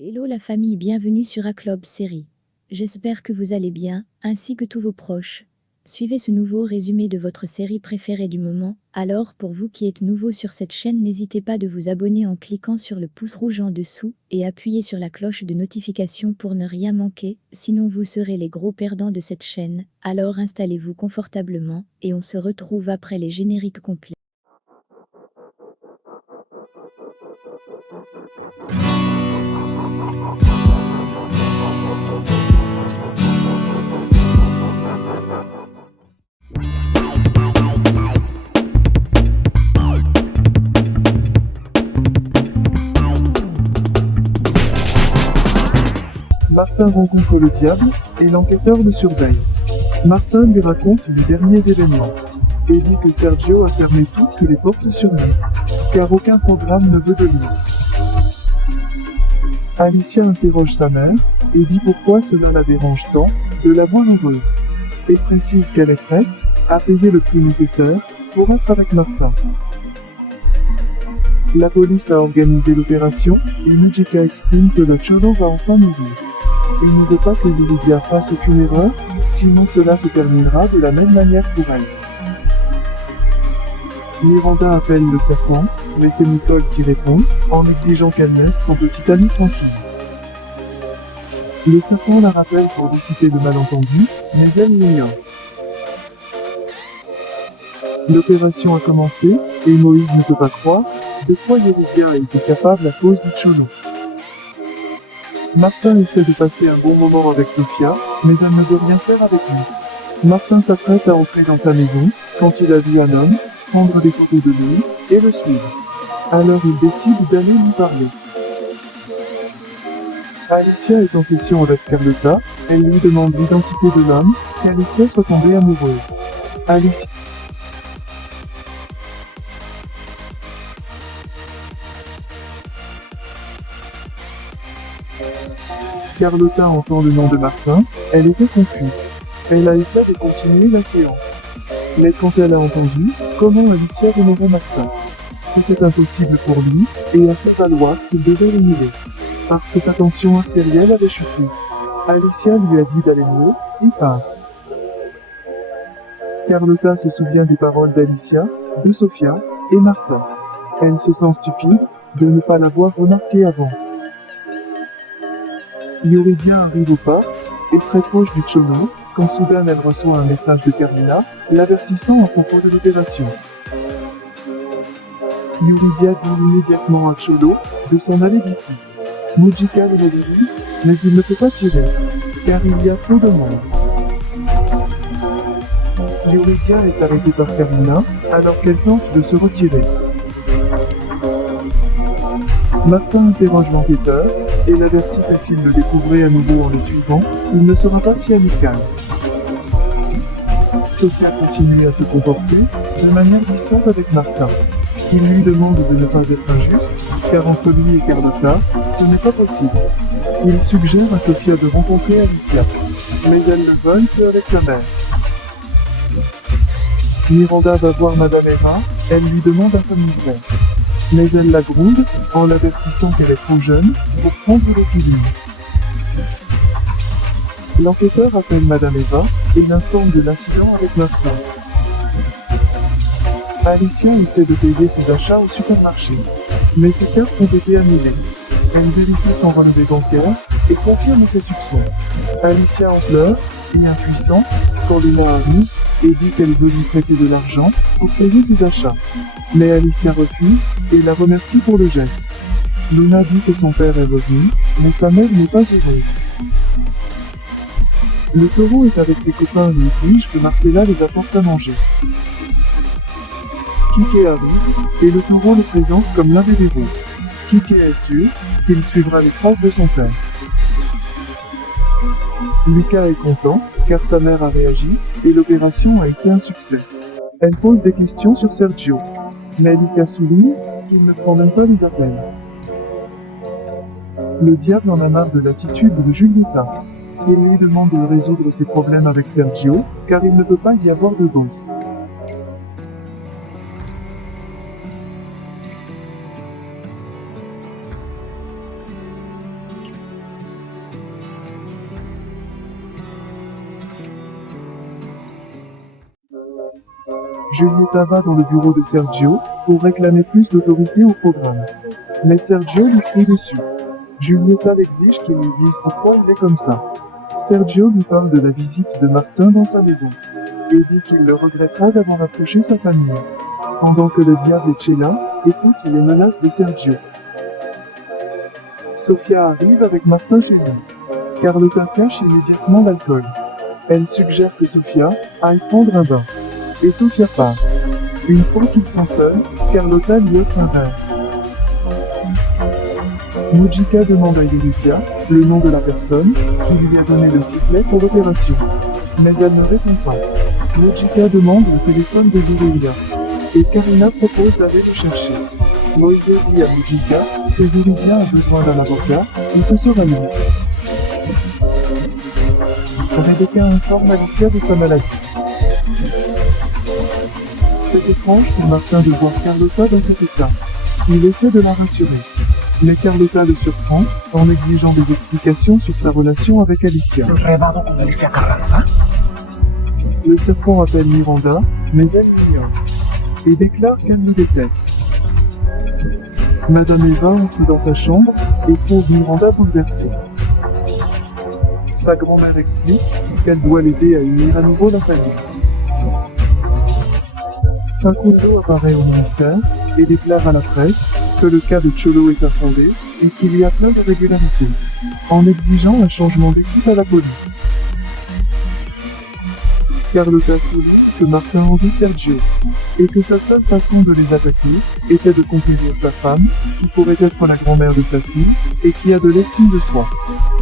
Hello la famille, bienvenue sur A-Club Série. J'espère que vous allez bien, ainsi que tous vos proches. Suivez ce nouveau résumé de votre série préférée du moment. Alors, pour vous qui êtes nouveau sur cette chaîne, n'hésitez pas de vous abonner en cliquant sur le pouce rouge en dessous et appuyez sur la cloche de notification pour ne rien manquer, sinon vous serez les gros perdants de cette chaîne. Alors installez-vous confortablement et on se retrouve après les génériques complets. Martin rencontre le diable, et l'enquêteur le surveille. Martin lui raconte les derniers événements, et dit que Sergio a fermé toutes les portes sur lui, car aucun programme ne veut de lui. Alicia interroge sa mère, et dit pourquoi cela la dérange tant, de la voir heureuse, et précise qu'elle est prête à payer le prix nécessaire pour être avec Martin. La police a organisé l'opération, et Mujica exprime que le Cholo va enfin mourir. Il ne veut pas que Yuridia fasse aucune erreur, sinon cela se terminera de la même manière pour elle. Miranda appelle le serpent, mais c'est Nicole qui répond, en exigeant qu'elle laisse son petit ami tranquille. Le serpent la rappelle pour dissiper le malentendu, mais elle l'ignore. L'opération a commencé, et Moïse ne peut pas croire de quoi Yuridia a été capable à cause du Cholo. Martin essaie de passer un bon moment avec Sofia, mais elle ne veut rien faire avec lui. Martin s'apprête à entrer dans sa maison, quand il a vu un homme prendre des photos de lui et le suivre. Alors il décide d'aller lui parler. Alicia est en session avec Carlotta, elle lui demande l'identité de l'homme, qu'Alicia soit tombée amoureuse. Alicia Carlotta entend le nom de Martin, elle était confuse. Elle a essayé de continuer la séance. Mais quand elle a entendu comment Alicia honorait Martin, c'était impossible pour lui, et a fait valoir qu'il devait l'annuler. Parce que sa tension artérielle avait chuté. Alicia lui a dit d'aller mieux, il part. Carlotta se souvient des paroles d'Alicia, de Sofia, et Martin. Elle se sent stupide de ne pas l'avoir remarqué avant. Yuridia arrive au parc, et très proche du Cholo, quand soudain elle reçoit un message de Carmina, l'avertissant à propos de l'opération. Yuridia dit immédiatement à Cholo de s'en aller d'ici. Mujica le mobilise, mais il ne peut pas tirer, car il y a trop de monde. Yuridia est arrêtée par Carmina, alors qu'elle tente de se retirer. Martin interroge l'enquêteur, et l'avertit que s'il le découvrait à nouveau en les suivant, il ne sera pas si amical. Sofia continue à se comporter de manière distante avec Martin. Il lui demande de ne pas être injuste, car entre lui et Carlotta, ce n'est pas possible. Il suggère à Sofia de rencontrer Alicia, mais elle ne veut qu'avec sa mère. Miranda va voir Madame Eva, elle lui demande à s'amuser. Mais elle la gronde, en l'avertissant qu'elle est trop jeune pour prendre le feeling. L'enquêteur appelle Madame Eva et l'informe de l'incident avec Martin. Alicia essaie de payer ses achats au supermarché, mais ses cartes ont été annulées. Elle vérifie son relevé bancaire et confirme ses soupçons. Alicia en pleure et impuissante quand Luna arrive et dit qu'elle veut lui prêter de l'argent pour payer ses achats. Mais Alicia refuse et la remercie pour le geste. Luna dit que son père est revenu, mais sa mère n'est pas heureuse. Le taureau est avec ses copains et exige que Marcella les apporte à manger. Kike arrive, et le taureau le présente comme l'un des héros. Kike est sûr qu'il suivra les traces de son père. Lucas est content, car sa mère a réagi, et l'opération a été un succès. Elle pose des questions sur Sergio. Mais Lucas souligne qu'il ne prend même pas les appels. Le diable en a marre de l'attitude de Julieta. Il lui demande de résoudre ses problèmes avec Sergio, car il ne peut pas y avoir de gosse. Giulietta va dans le bureau de Sergio pour réclamer plus d'autorité au programme. Mais Sergio lui crie dessus. Giulietta l'exige qu'il lui dise pourquoi il est comme ça. Sergio lui parle de la visite de Martin dans sa maison et dit qu'il le regrettera d'avoir approché sa famille. Pendant que le diable et Cella écoutent les menaces de Sergio. Sofia arrive avec Martin chez lui. Carlotta cache immédiatement l'alcool. Elle suggère que Sofia aille prendre un bain. Et Sofia part. Une fois qu'ils sont seuls, Carlotta lui offre un verre. Mojica demande à Yuridia le nom de la personne qui lui a donné le sifflet pour l'opération. Mais elle ne répond pas. Mojica demande le téléphone de Yuridia. Et Karina propose d'aller le chercher. Moïse dit à Mojica que Yuridia a besoin d'un avocat et ce sera lui. Rebecca informe Alicia de sa maladie. C'est étrange pour Martin de voir Carlotta dans cet état. Il essaie de la rassurer. Mais Carlotta le surprend en exigeant des explications sur sa relation avec Alicia. Le serpent appelle Miranda, mais elle l'ignore et déclare qu'elle le déteste. Madame Eva entre dans sa chambre et trouve Miranda bouleversée. Sa grand-mère explique qu'elle doit l'aider à unir à nouveau la famille. Facundo apparaît au ministère et déclare à la presse que le cas de Cholo est infondé et qu'il y a plein d'irrégularités, en exigeant un changement d'équipe à la police. Carlotta souligne que Martin envie Sergio, et que sa seule façon de les attaquer était de conquérir sa femme, qui pourrait être la grand-mère de sa fille, et qui a de l'estime de soi.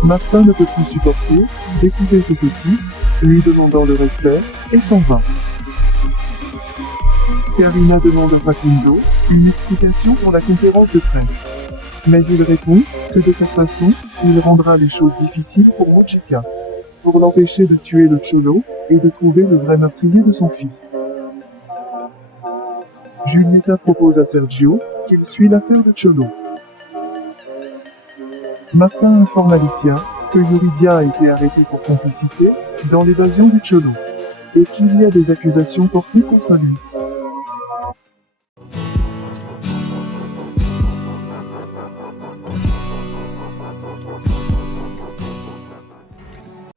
Martin ne peut plus supporter d'écouter ces sottises, lui demandant le respect, et s'en va. Karina demande à Facundo une explication pour la conférence de presse. Mais il répond que de cette façon, il rendra les choses difficiles pour Mojica, pour l'empêcher de tuer le Cholo et de trouver le vrai meurtrier de son fils. Giulietta propose à Sergio qu'il suit l'affaire de Cholo. Martin informe Alicia que Yuridia a été arrêtée pour complicité dans l'évasion du Cholo et qu'il y a des accusations portées contre lui.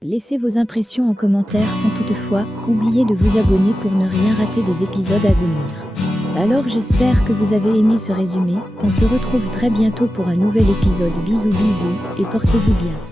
Laissez vos impressions en commentaire sans toutefois oublier de vous abonner pour ne rien rater des épisodes à venir. Alors j'espère que vous avez aimé ce résumé, on se retrouve très bientôt pour un nouvel épisode. Bisous bisous et portez-vous bien.